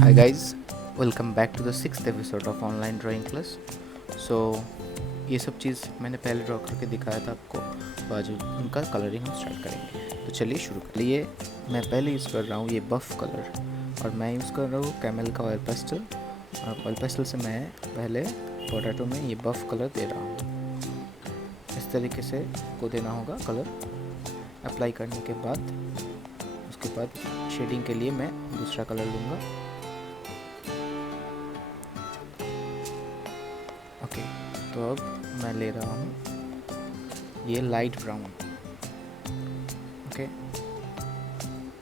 Hi guys, welcome back to the 6th episode of online drawing class. So ये सब चीज़ मैंने पहले draw करके दिखाया था आपको, तो आज उनका कलरिंग हम स्टार्ट करेंगे। तो चलिए शुरू कर लिए। मैं पहले यूज़ कर रहा हूँ ये बफ कलर, और मैं यूज़ कर रहा हूँ कैमल का ऑयल पेस्टल। और ऑयल पेस्टल से मैं पहले पोटैटो में ये बफ कलर दे रहा हूँ। इस तरीके से को देना होगा कलर। अप्लाई करने के बाद उसके बाद शेडिंग के लिए मैं दूसरा कलर लूँगा। ओके, तो अब मैं ले रहा हूँ ये लाइट ब्राउन। ओके,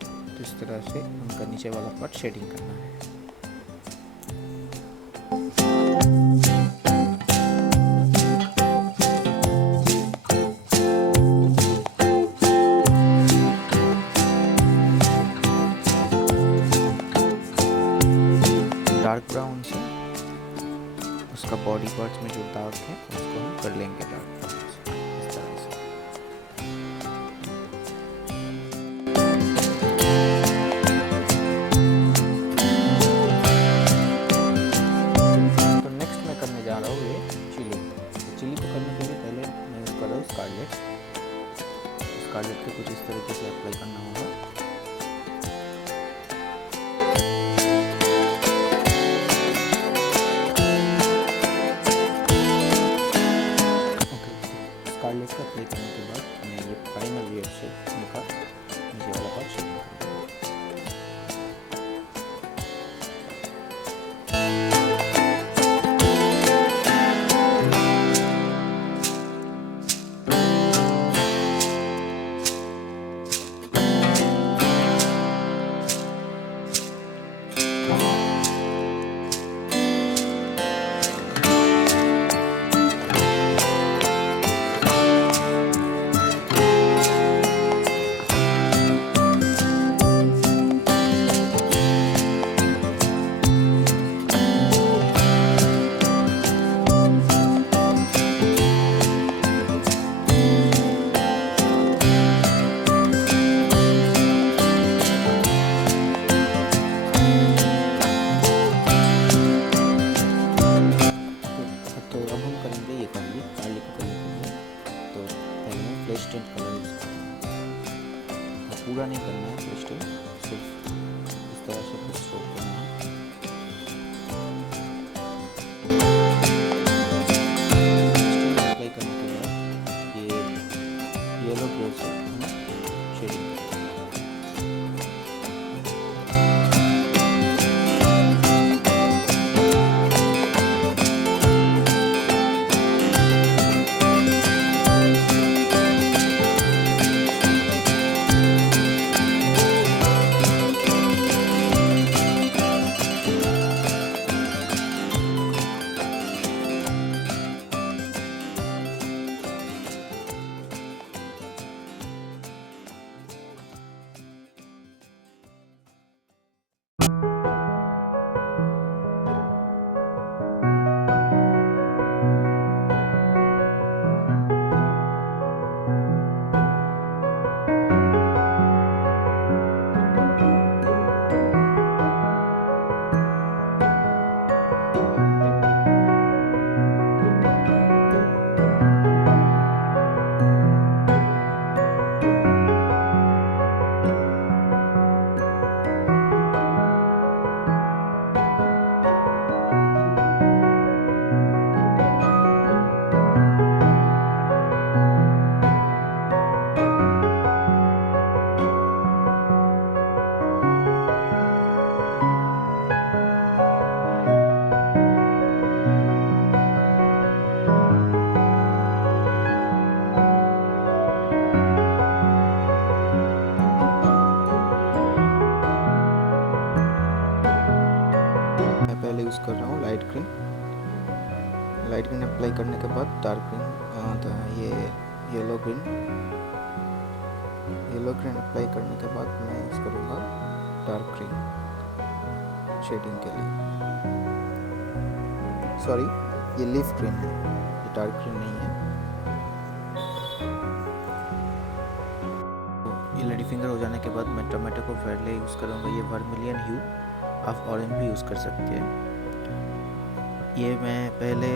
तो इस तरह से उनका नीचे वाला पार्ट शेडिंग करना है। डार्क ब्राउन से उसका बॉडी पार्ट्स में जो दाग है उसको हम कर लेंगे डार्क ब्राउन से, इस तरह से। तो नेक्स्ट मैं करने जा रहा हूँ ये चिली। चिली को करने के लिए पहले मैं यूज़ कर रहा हूँ स्कारलेट। स्कारलेट को कुछ इस तरीके से अप्लाई करना होगा। स्कारलेट का अप्लाई करने के बाद मैं ये फाइनल रेड से उनका नीचे वाला पार्ट शेडिंग करूँगा। कलर यूज़ करना है, पूरा नहीं करना है फ्लैश टेंट, सिर्फ इस तरह से कुछ स्ट्रोक करना है। अप्लाई करने के बाद ये येलो कलर से शेडिंग यूज़ कर रहा हूँ light green. Light green apply करने के बाद डार्क ग्रीन, ये येलो ग्रीन अप्लाई करने के बाद मैं यूज़ करूँगा डार्क ग्रीन शेडिंग के लिए। सॉरी, ये लीफ ग्रीन है, ये डार्क ग्रीन नहीं है। तो ये लेडी फिंगर हो जाने के बाद मैं टमाटो को फेडले यूज़ करूँगा, ये वर्मिलियन ह्यू आप ऑरेंज भी यूज़ कर सकते हैं। ये मैं पहले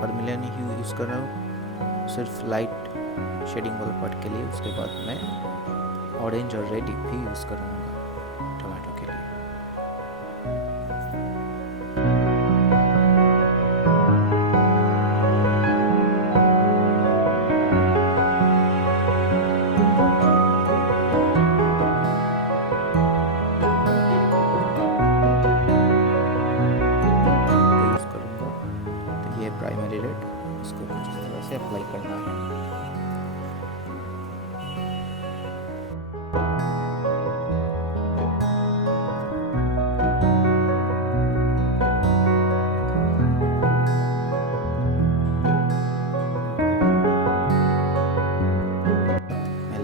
वर्मिलियन ही यूज़ कर रहा हूँ सिर्फ लाइट शेडिंग वाला पार्ट के लिए। उसके बाद मैं ऑरेंज और रेड भी यूज़ करूँगा टमाटो के लिए। यूज़ करूँगा तो ये प्राइमरी रेड, इसको कुछ इस तरह से अप्लाई करना है।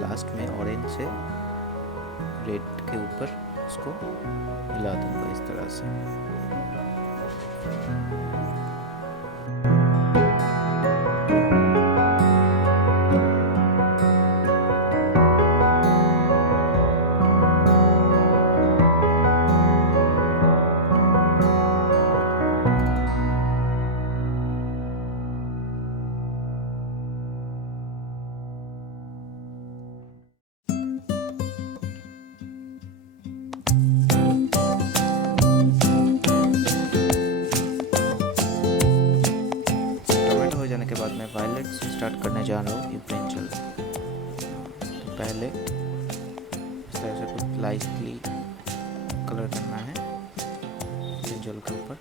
लास्ट में ऑरेंज से रेड के ऊपर इसको मिला दूंगा इस तरह से। के बाद मैं वायलेट से स्टार्ट करने जा रहा हूँ ये ब्रिंजल। तो पहले इस तरह से कुछ लाइटली कलर करना है ब्रिंजल के ऊपर।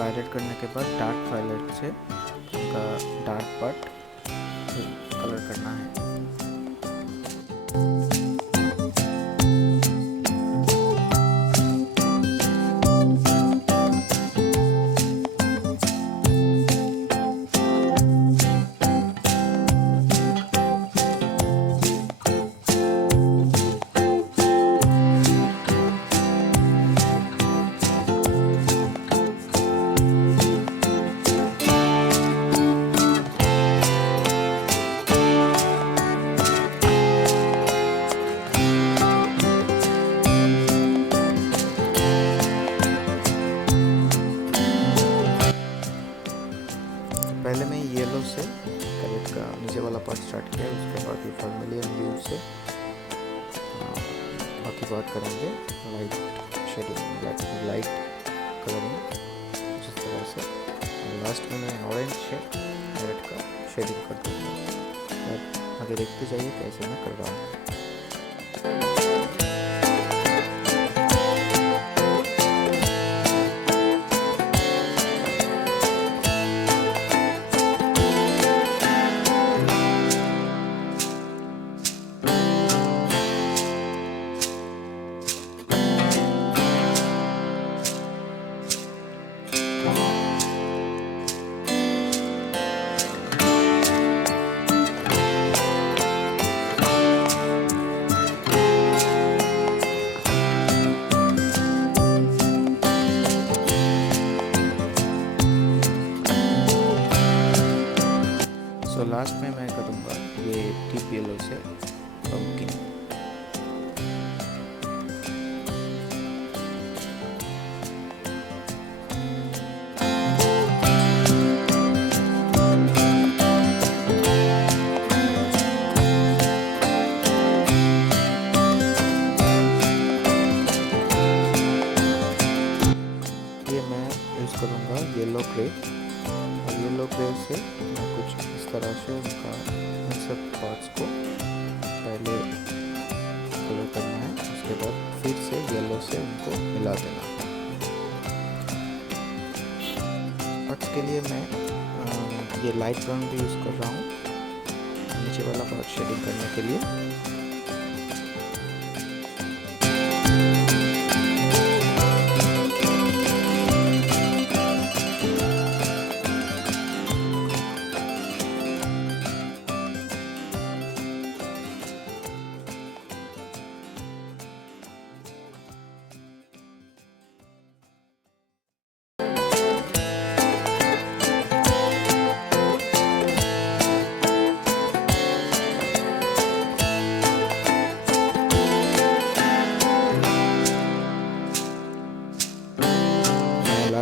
वायलेट करने के बाद डार्क वायलेट से उनका डार्क पार्ट कलर करना है। पहले मैं येलो से कैरेट का नीचे वाला पार्ट स्टार्ट किया, उसके बाद ये वर्मिलियन ह्यू से बाकी बात करेंगे लाइट शेडिंग, लाइट कलरिंग जिस तरह से। लास्ट में मैं ऑरेंज से कैरेट का शेडिंग कर दूँगा। आगे देखते जाइए कैसे मैं कर रहा हूँ। तो लास्ट में मैं करूँगा ये डीप येलो से पंपकिन। ये मैं यूज़ करूँगा येलो ग्रे, और येलो ग्रे से मैं कुछ इस तरह से उनका इन सब पार्ट्स को पहले कलर करना है, उसके बाद फिर से येलो से उनको मिला देना। पार्ट्स के लिए मैं ये लाइट ब्राउन भी यूज़ कर रहा हूँ नीचे वाला पार्ट शेडिंग करने के लिए।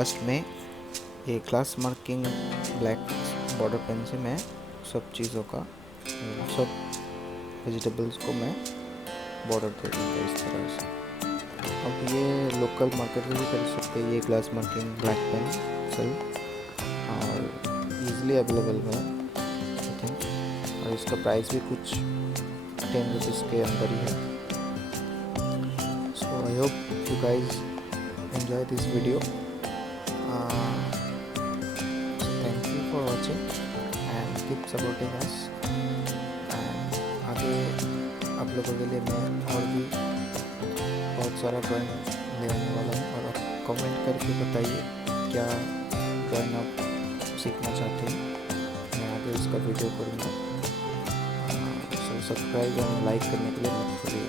लास्ट में ये glass marking black border pen से मैं सब चीज़ों का सब वेजिटेबल्स को मैं बॉर्डर दे दूँगा इस तरह से। अब ये लोकल मार्केट में भी खरीद सकते हैं, ये ग्लास मार्किंग ब्लैक पेंसिल और ईज़िली अवेलेबल है आई थिंक, और इसका प्राइस भी कुछ 10 रुपीज़ के अंदर ही है। So I hope you guys enjoy this video. Thank you for watching and keep supporting us. And आगे आप लोगों के लिए मैं और भी बहुत सारा ड्राइंग ले आने वाला हूँ, और आप कमेंट करके बताइए क्या ड्राइंग आप सीखना चाहते हैं, मैं आगे उसका वीडियो करूँगा। सो सब्सक्राइब और लाइक करने के लिए मत भूलिए।